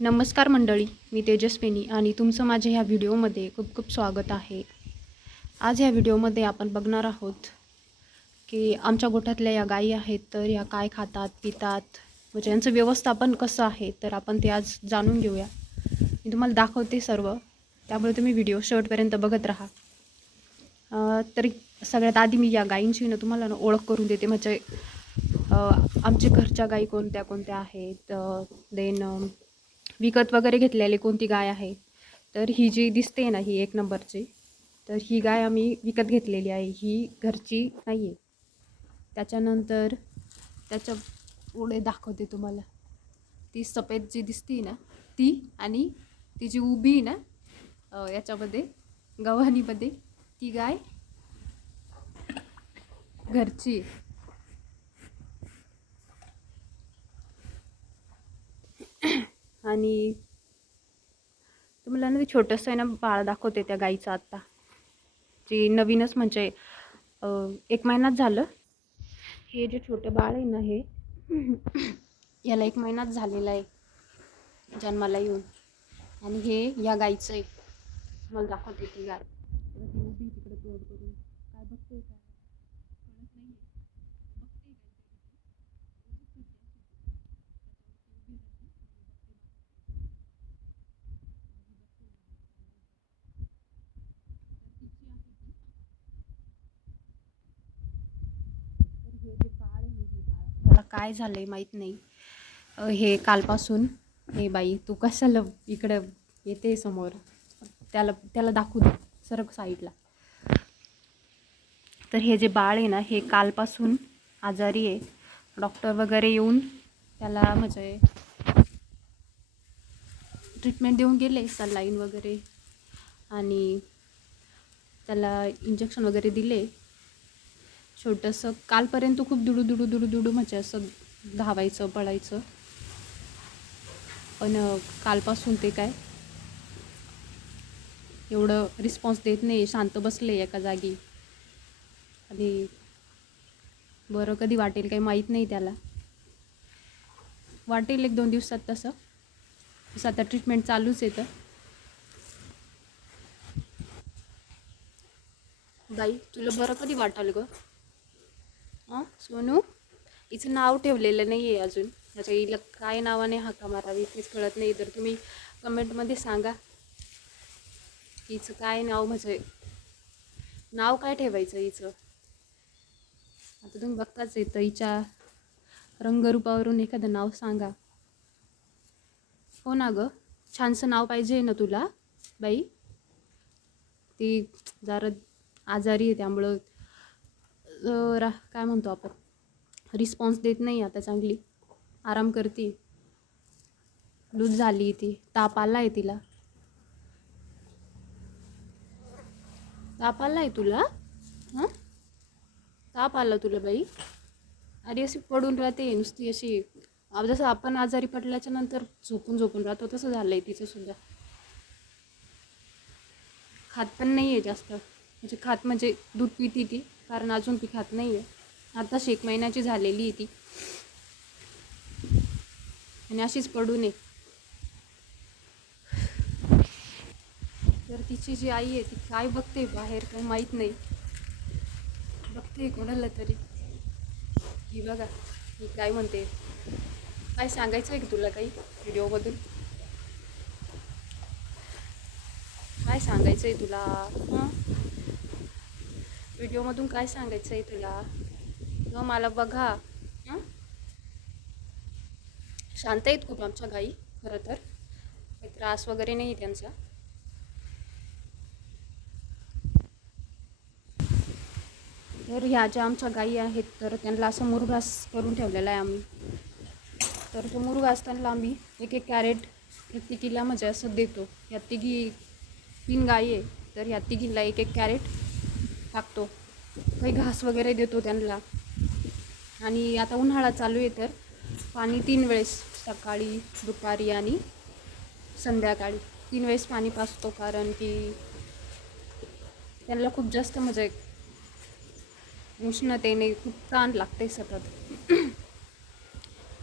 नमस्कार मंडळी, मी तेजस्विनी आणि तुमचं माझ्या ह्या व्हिडिओमध्ये खूप खूप स्वागत आहे. आज ह्या व्हिडिओमध्ये आपण बघणार आहोत की आमच्या गोठ्यातल्या या गायी आहेत, तर या काय खातात पितात, म्हणजे यांचं व्यवस्थापन कसं आहे, तर आपण ते आज जाणून घेऊया. मी तुम्हाला दाखवते सर्व, त्यामुळे तुम्ही व्हिडिओ शेवटपर्यंत बघत राहा. तरी सगळ्यात आधी मी या गायींची तुम्हाला ओळख करून देते. म्हणजे आमच्या घरच्या गायी कोणत्या कोणत्या आहेत, देन विकत वगैरे घेतलेली कोणती गाय आहे. तर ही जी दिसते ना, ही 1 नंबरची, तर ही गाय आम्ही विकत घेतलेली आहे, ही घरची नाही आहे. त्याच्यानंतर त्याच्या पुढे दाखवते तुम्हाला, ती सफेद जी दिसते ना ती, आणि ती जी उभी आहे ना याच्यामध्ये गव्हाणीमध्ये, ती गाय घरची. आणि तुम्हाला ना ते छोटंसं आहे ना बाळ दाखवते त्या गाईचं आत्ता, जी नवीनच म्हणजे 1 महिनाच झालं. हे जे छोटे बाळ आहे ना, हे याला 1 महिनाच झालेला आहे जन्माला येऊन. आणि हे या गाईचं आहे. मला दाखवते ती गाय. ती उभी तिकडे तोंड करून काय बघते, काय कळत नाही. बघते तर हे जे बाळ आहे, हे बाळ त्याला काय झालंय माहीत नाही. हे कालपासून, हे बाई तू कशाला इकडं येते समोर, त्याला त्याला दाखवू दे, सरक साईडला. तर हे जे बाळ आहे ना, हे कालपासून आजारी आहे. डॉक्टर वगैरे येऊन त्याला म्हणजे ट्रीटमेंट देऊन गेले, सलाईन वगैरे, आणि त्याला इंजेक्शन वगैरे दिले. छोटंसं कालपर्यंत खूप दुडू दुडू दुडू दुडू म्हणजे असं धावायचं पळायचं, पण कालपासून ते काय एवढं रिस्पॉन्स देत नाही, शांत बसले एका जागी. आणि बरं कधी वाटेल काही माहीत नाही त्याला, वाटेल 1-2 दिवसात. तसं आता ट्रीटमेंट चालूच आहे. तर बाई तुला बरं कधी वाटेल गं? सोनू, हिचं नाव ठेवलेलं नाही आहे अजून. म्हणजे हिला काय नावाने हाका मारावी तेच कळत नाही. तर तुम्ही कमेंटमध्ये सांगा हिचं काय नाव, म्हणजे नाव काय ठेवायचं हिचं. आता तुम्ही बघताच येतं, हिच्या रंगरूपावरून एखादं नाव सांगा. हो ना गं, छानसं नाव पाहिजे ना तुला बाई. ती जरा आजारी आहे, त्यामुळं काय म्हणतो आपण, रिस्पॉन्स देत नाही आता, चांगली आराम करते. लूज झाली ती, ताप आला आहे तिला. ताप आला आहे तुला? हां, ताप आला तुला बाई? अरे अशी पडून राहते नुसती अशी, जसं आपण आजारी पडल्याच्या नंतर झोपून झोपून राहतो, तसं झालं आहे तिचं सुद्धा. खात पण नाही आहे जास्त, म्हणजे खात म्हणजे दूध पिती ती, कारण अजून ती खात नाही आहे. आताच 1 महिन्याची झालेली आहे ती, आणि अशीच पडू नये. तर तिची जी आई आहे ती काय बघते बाहेर, काही माहीत नाही, बघते कोणाला तरी. ही बघा, ही काय म्हणते. काय सांगायचं आहे की तुला काही व्हिडिओमधून? काय सांगायचं आहे तुला? हां, व्हिडिओमधून काय सांगायचं आहे तुला? किंवा मला बघा. हां, शांत आहेत खूप आमच्या गाई, खरं तर काही त्रास वगैरे नाही त्यांचा. तर ह्या ज्या आमच्या गाई आहेत, तर त्यांना असं मुरघास करून ठेवलेला आहे आम्ही. तर तो मुरघास त्यांना आम्ही 1-1 कॅरेट प्रत्येकीला म्हणजे असं देतो. ह्या तिघी 3 गाई आहे, तर ह्या तिघींना 1-1 कॅरेट टाकतो. काही घास वगैरे देतो त्यांना. आणि आता उन्हाळा चालू आहे, तर पाणी 3 वेळेस, सकाळी, दुपारी आणि संध्याकाळी 3 वेळेस पाणी पाजतो. कारण की त्यांना खूप जास्त म्हणजे उष्णतेने खूप ताण लागते सतत.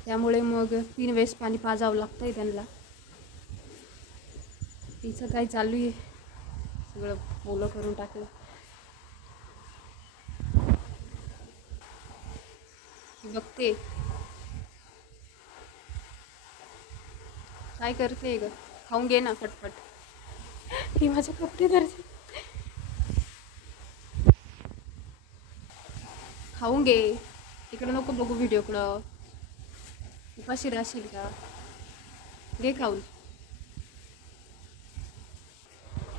त्यामुळे मग 3 वेळेस पाणी पाजावं लागतं आहे त्यांना. तिचं काय चालू आहे सगळं ओलं करून टाकलं. बघते काय करते ग. खाऊन घे ना फटफट. ही माझे कपडे धरते. खाऊन घे. इकडं नको बघू व्हिडिओकडं. उपाशी राहशील का. घे खाऊन.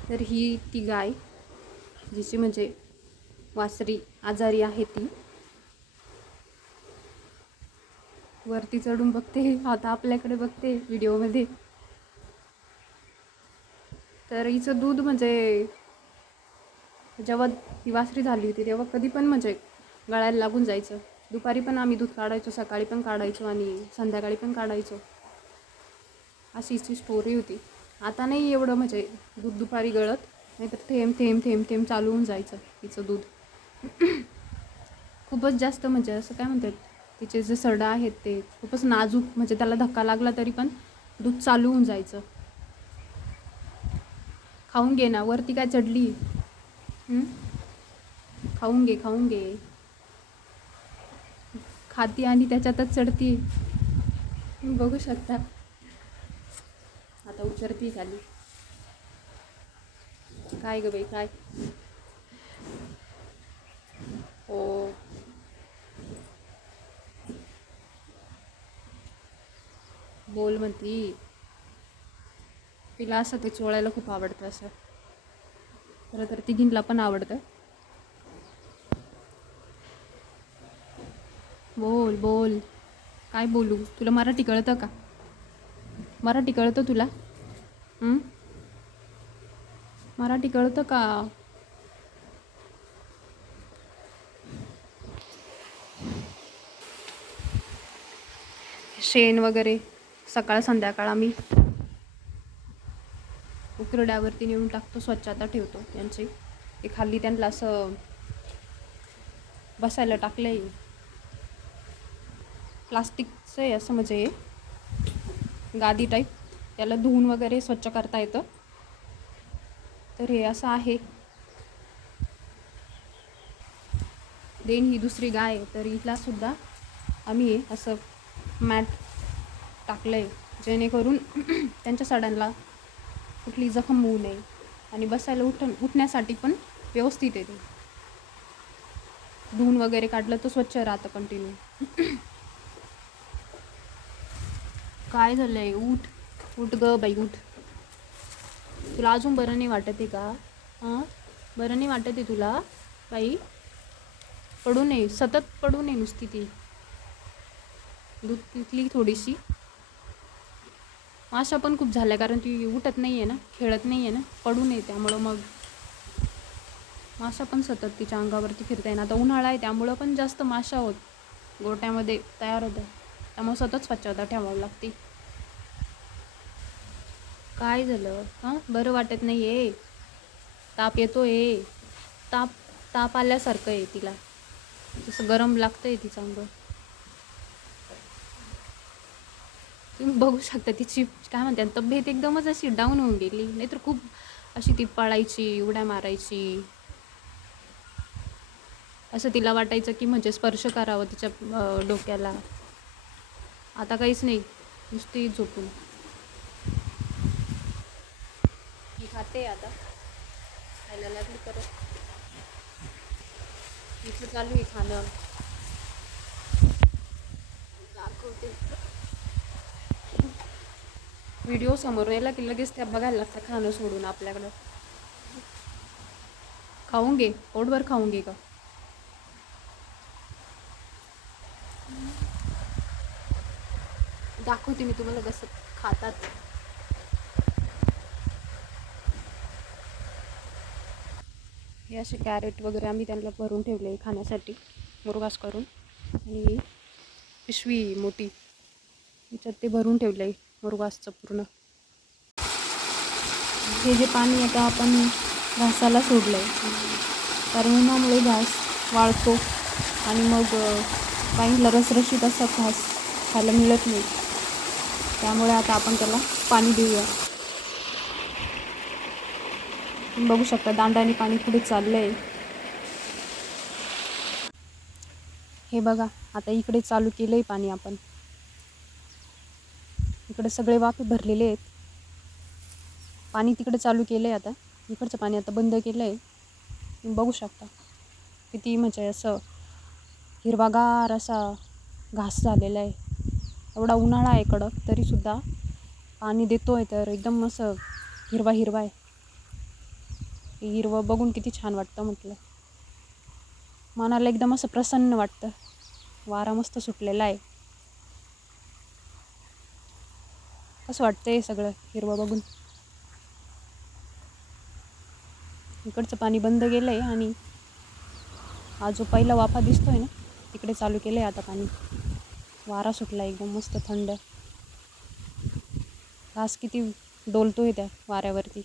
तर ही ती गाय जिची म्हणजे वासरी आजारी आहे ती. वरती चढून बघते. आता आपल्याकडे बघते व्हिडिओमध्ये. तर हिचं दूध म्हणजे जेव्हा ही वासरी झाली होती तेव्हा कधी पण म्हणजे गळायला लागून जायचं. दुपारी पण आम्ही दूध काढायचो, सकाळी पण काढायचो आणि संध्याकाळी पण काढायचो. अशी हिची स्टोरी होती. आता नाही एवढं म्हणजे दूध दुपारी गळत, नाहीतर थेंब थेंब थेंब थेंब चालू होऊन जायचं तिचं दूध. खूपच जास्त म्हणजे असं काय म्हणतात, तिचे जे सडा आहेत ते खूपच नाजूक, म्हणजे त्याला धक्का लागला तरी पण दूध चालू होऊन जायचं. खाऊन घे ना. वरती काय चढली. खाऊन घे, खाऊन घे. खाती आणि त्याच्यातच चढती. बघू शकता. आता उतरती खाली. काय ग बाई काय. हो बोल म्हणती. तिला असं ते चोळायला खूप आवडतं. असं खरं तर तिघींना पण आवडतं. बोल बोल. काय बोलू. तुला मराठी कळतं का. मराठी कळतं तुला. मराठी कळतं का. शेण वगैरे सकाळ संध्याकाळ आम्ही उकरड्यावरती नेऊन टाकतो, स्वच्छता ठेवतो त्यांची. ते खाली त्यांना असं बसायला टाकलंय. प्लास्टिकचं आहे असं, म्हणजे गादी टाईप. त्याला धुवून वगैरे स्वच्छ करता येतं. तर हे असं आहे. देन ही दुसरी गाय आहे, तर हिला सुद्धा आम्ही असं मॅट टाकलं आहे, जेणेकरून त्यांच्या सड्यांना कुठली जखम होऊ नये आणि बसायला उठण्यासाठी पण व्यवस्थित येते. धुवून वगैरे काढलं तर स्वच्छ राहतं कंटिन्यू. काय झालंय. उठ उठ ग बाई उठ. तुला अजून बरं नाही वाटत आहे का. हां बरं नाही वाटत आहे तुला बाई. पडू नये, सतत पडू नये नुसती ती. दूध पितली थोडीशी. माशा पण खूप झाल्या, कारण ती उठत नाही आहे ना, खेळत नाही आहे ना, पडू नये. त्यामुळं मग माशा पण सतत तिच्या अंगावरती फिरता येईल. आता उन्हाळा आहे त्यामुळं पण जास्त माशा गोट्यामध्ये तयार होतात. त्यामुळे सतत स्वच्छता ठेवावी लागते. काय झालं. हां बरं वाटत नाही आहे. ताप येतो आहे. ताप ताप आल्यासारखं आहे तिला. जसं गरम लागतं आहे तिचं अंग. तुम्ही बघू शकता तिची काय म्हणते तब्येत एकदमच अशी डाऊन होऊन गेली. नाहीतर खूप अशी ती पळायची, उड्या मारायची. असं तिला वाटायचं की म्हणजे स्पर्श करावं तिच्या डोक्याला. आता काहीच नाही, नुसती झोपून. ही खाते आता, खायला लागली परत. तिचं चालू आहे खाणं. दाखवते. व्हिडिओ समोर यायला की लगेच त्या बघायला लागतं खाणं सोडून आपल्याकडं. खाऊन घे, पोटभर खाऊन घे का. दाखवते मी तुम्हाला कसं खातात. हे असे कॅरेट वगैरे आम्ही त्यांना भरून ठेवले खाण्यासाठी, मुरघास करून. आणि पिशवी मोठी त्याच्यात ते भरून ठेवलं आहे मुरघासचं पूर्ण. हे जे पाणी आता आपण घासाला सोडलं आहे, कारण उन्हामुळे घास वाळतो आणि मग काहींना रसरशीत असा घास खायला मिळत नाही. त्यामुळे आता आपण त्याला पाणी देऊया. तुम्ही बघू शकता दांडाने पाणी पुढे चाललंय. हे बघा आता इकडे चालू केलंय पाणी आपण. इकडे सगळे वाफे भरलेले आहेत. पाणी तिकडे चालू केलंय आता. इकडचं पाणी आता बंद केलंय. तुम्ही बघू शकता किती म्हणजे असं हिरवागार असा घास झालेला आहे. एवढा उन्हाळा आहे कडक तरीसुद्धा पाणी देतोय तर एकदम असं हिरवा हिरवा आहे. हे हिरवं बघून किती छान वाटतं म्हटलं. मनाला एकदम असं प्रसन्न वाटतं. वारा मस्त सुटलेला आहे. कसं वाटतंय हे सगळं हिरवं बघून. इकडचं पाणी बंद केलंय आणि हा जो पहिला वाफा दिसतोय ना तिकडे चालू केलंय आता पाणी. वारा सुटला एकदम मस्त थंड. घास किती डोलतोय त्या वाऱ्यावरती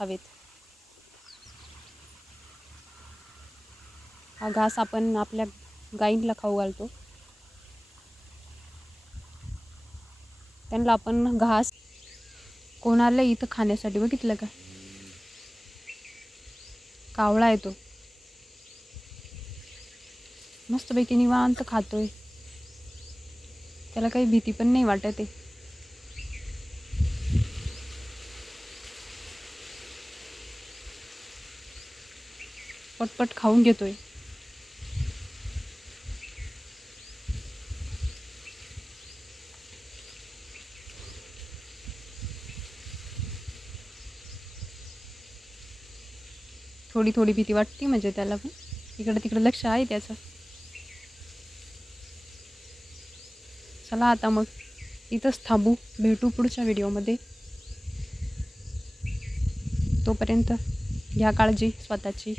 हवेत. हा घास आपण आपल्या गाईंना खाऊ घालतो. त्यांना आपण घास कोणाला इथं खाण्यासाठी बघितलं का कावळा आहे तो. मस्तपैकी निवांत खातोय. त्याला काही भीती पण नाही वाटत आहे. पटपट खाऊन घेतोय. थोडी थोडी भीती वाटते म्हणजे त्याला पण. इकडे तिकडे लक्ष आहे त्याचं. चला आता मग इथंच थांबू. भेटू पुढच्या व्हिडिओमध्ये. तोपर्यंत घ्या काळजी स्वतःची.